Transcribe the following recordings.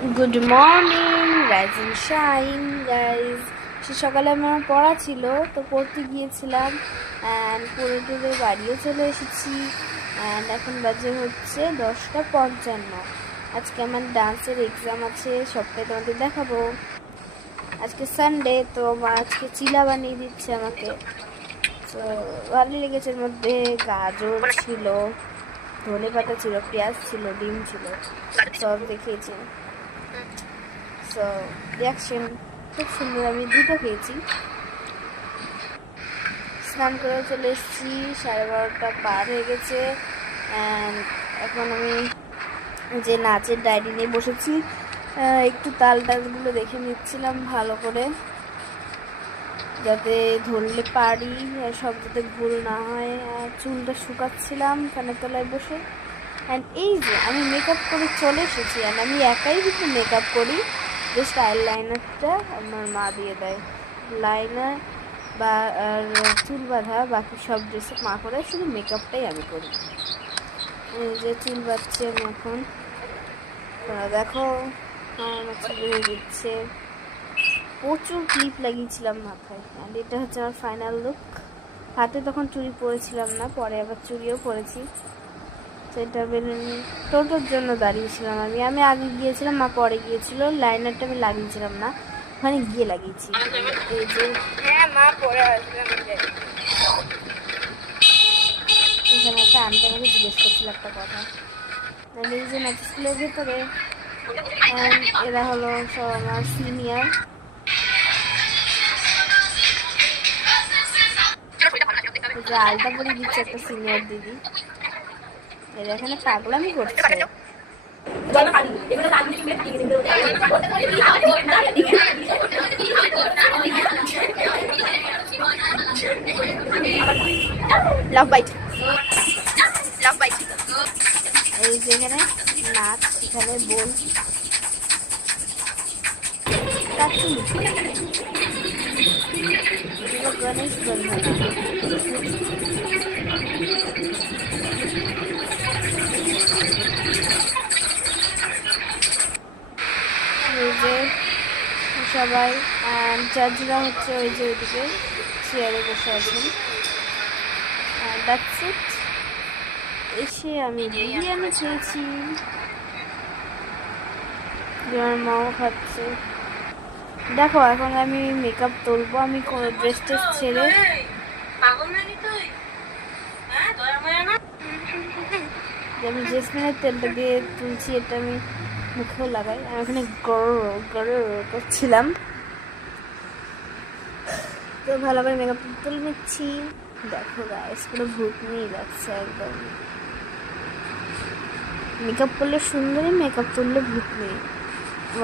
Good morning rise and shine guys. সে সকালে আমার পড়া ছিল, তো পড়তে গিয়েছিলাম অ্যান্ড পড়ে টড়ে বাড়িও চলে এসেছি। অ্যান্ড এখন বাজে হচ্ছে 10:55। আজকে আমার ডান্সের এক্সাম আছে, সবটাই তোমাদের দেখাবো। আজকে সানডে, তো মা আজকে চিলা বানিয়ে দিচ্ছে আমাকে, তো ভালোই লেগেছে। এর মধ্যে গাজর ছিল, ধনে পাতা ছিল, পেঁয়াজ ছিল, ডিম ছিল, সব দেখিয়েছি। সো রিয়াকশন খুব সুন্দর। আমি দুটো খেয়েছি। স্নান করে চলে এসেছি, 12:30 পার হয়ে গেছে। অ্যান্ড এখন আমি যে নাচের ডায়েরি নিয়ে বসেছি, একটু তাল টালগুলো দেখে নিচ্ছিলাম ভালো করে, যাতে ধরলে পারি, সব যাতে ভুল না হয়। চুলটা শুকাচ্ছিলাম ফ্যানের তলায় বসে। অ্যান্ড এই যে আমি মেকআপ করে চলে এসেছি, অ্যান্ড আমি একাই কিন্তু মেকআপ করি। জাস্ট আইলাইনারটা আমার মা দিয়ে দেয়, লাইনার বা চুল বাঁধা বাকি সব ড্রেসে মা করে, শুধু মেকআপটাই আমি করি। এই যে চুল বাঁধছি আমি এখন, দেখো আমার চুল হয়ে দিচ্ছে। প্রচুর ক্লিপ লাগিয়েছিলাম মাথায়, অ্যান্ড এটা হচ্ছে আমার ফাইনাল লুক। হাতে তখন চুড়ি পরেছিলাম না, পরে আবার চুড়িও পরেছি। সেটা বেলুনি টোটোর জন্য দাঁড়িয়েছিলাম আমি আগে গিয়েছিলাম, মা পরে গিয়েছিল। লাইনারটা আমি লাগিয়েছিলাম না, ওখানে গিয়ে লাগিয়েছি। এই যে মা পরে আসবে, এখানে একটা আন্টি আমাকে জিজ্ঞেস করছিল একটা কথা। এই যে নাচ স্কুলের ভেতরে এরা হলো সব আমার সিনিয়র। যে আলতা পরে দিচ্ছে একটা সিনিয়র দিদি, এরা এখানে পাগলামি করছে। Love bite, love bite. এই যেখানে নাচ, এখানে বল গণেশ বন্ধনা। এই যে সবাই জাজরা হচ্ছে ওই যে ওইদিকে চেয়ারে বসে আছেন। That's it. এসে আমি বিরিয়ানি খেয়েছি, আমার মাও খাচ্ছে। দেখো এখন আমি মেকআপ তুলবো, আমি ড্রেস টেস ছেড়ে। আমি জেসমিনের তেলটা দিয়ে তুলছি, এটা আমি মুখেও লাগাই। আমি ওখানে করছিলাম, তো ভালো করে মেকআপ তুলে নিচ্ছি। দেখো গাইস, পুরো ভূত নিয়ে লাগছে একদম। মেকআপ করলে সুন্দরী, মেকআপ তুললে ভূত নেই,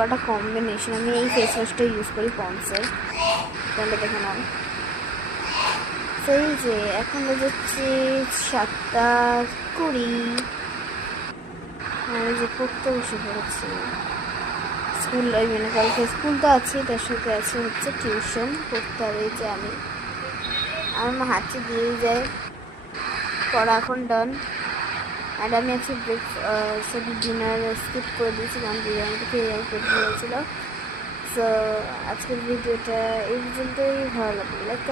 ওটা কম্বিনেশন। আমি এই ফেস ওয়াশটা ইউজ করি পন্সের, তোমরা দেখে নাও। সেই যে এখন যাচ্ছে 7:20। আমি যে পড়তে বসে পড়েছি। স্কুল মানে কালকে স্কুল তো আছে, তার সাথে আছে হচ্ছে টিউশন পড়তে হবে। যে আমার মা হাঁটতে দিয়ে যায়, পড়া এখন ডান। আর আমি আজকে সবই ডিনার স্কিপ করে দিয়েছি, কারণ বিরিয়ানিটা খেয়ে আমি পেট ভরেছিল। সো আজকের ভিডিওটা এই পর্যন্তই। ভালো লাগলে